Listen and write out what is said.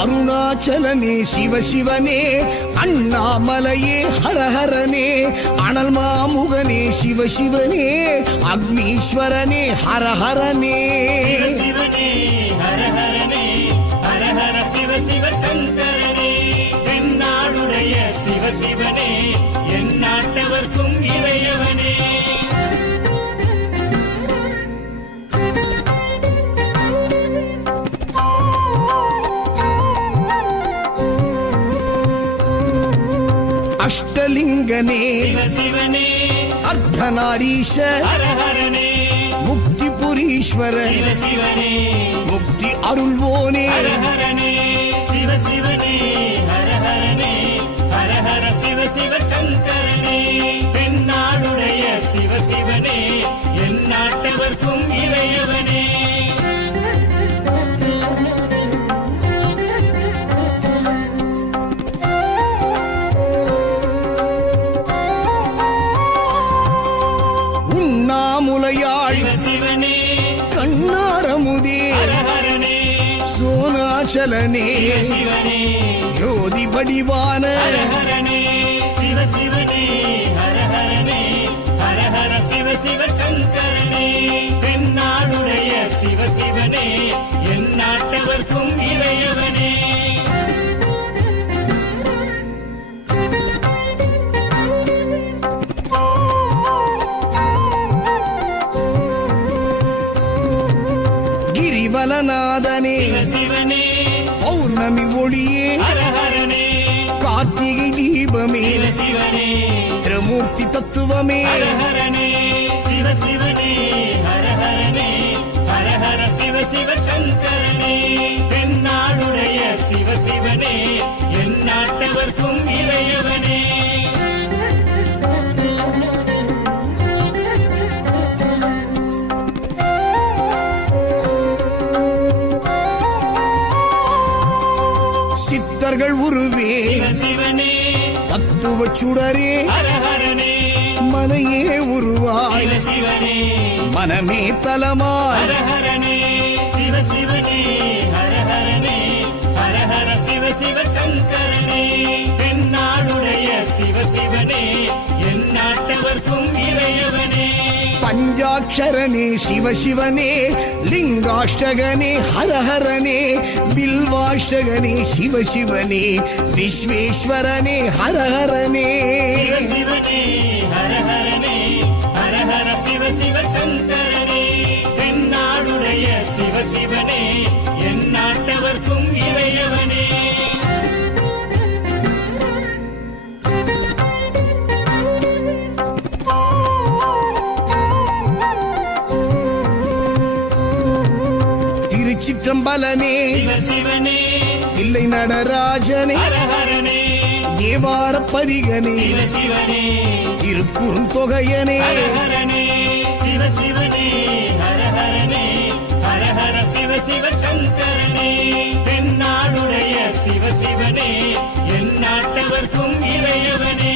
அருணாச்சலனே சிவசிவனே, அண்ணாமலையே ஹரஹரனே, அனல் மாமுகனே சிவசிவனே, அக்னீஸ்வரனே ஹரஹரனே. சிவசிவனே ஹரஹரனே, ஹரஹர சிவ சிவ சங்கரனே, தென்னாடுடைய சிவசிவனே, என் நாட்டவர்க்கும் இறையவனே. அஷ்டலிங்கனே சிவசிவனே, அர்த்தநாரீஷ ஹரஹரனே, முக்திபுரீஸ்வர சிவசிவனே, முக்தி அருள்வோனே. ஹரஹரனே சிவசிவனே, ஹரஹரனே, ஹரஹர சிவ சிவ சங்கரனே, தென்னாடுடைய சிவசிவனே, என் நாட்டவர்க்கும் இறையவனே. உண்ணாமுலையாள் சிவசிவனே, கண்ணாரமுதே ஹரஹரனே, சோனாச்சலனே சிவசிவனே, ஜோதி வடிவான ஹரஹரனே சிவசிவனே, ஹரஹரனே, ஹரஹர சிவ சிவ சங்கரனே, தென்னாடுடைய சிவசிவனே, என் நாட்டவர்க்கும் இறையவனே. கிரிவலநாதனே சிவசிவனே, பௌர்ணமி ஒளியே ஹரஹரனே, கார்த்திகை தீபமே சிவசிவனே, திரமூர்த்தி தத்துவமே. ஹரஹரனே சிவசிவனே, ஹரஹரனே, ஹரஹர சிவ சிவ சங்கரனே, தென்னாடுடைய சிவசிவனே, என் நாட்டவர்க்கும் இறையவனே. சித்தர்கள் உருவே சிவசிவனே, தத்துவ சுடரே ஹரஹரனே, மலையே உருவாய் சிவசிவனே, மனமே தலமாய். ஹரஹரனே சிவசிவனே, ஹரஹரனே, ஹரஹர சிவ சிவ சங்கரனே, தென்னாடுடைய சிவசிவனே, என் நாட்டவர்க்கும் இறையவனே. பஞ்சாட்சரனே சிவசிவனே, லிங்காஷ்டகனே ஹரஹரனே, பில்வாஷ்டகனே சிவசிவனே, விஸ்வேஸ்வரனே ஹரஹரனே. சிவசிவனே, ஹரஹரனே, ஹரஹர சிவ சிவ சங்கரனே, தென்னாடுடைய சிவசிவனே, என் நாட்டவர்க்கும் இறையவனே. திருச்சிற்றம்பலனே சிவசிவனே, தில்லை நடராஜனே, ஹரஹரனே, தேவார பதிகனே, சிவசிவனே, திருக்குறுந்தொகையனே. ஹரஹரனே சிவசிவனே, ஹரஹரனே, ஹரஹர சிவ சிவ சங்கரனே, தென்னாடுடைய சிவசிவனே, என் நாட்டவர்க்கும் இறையவனே.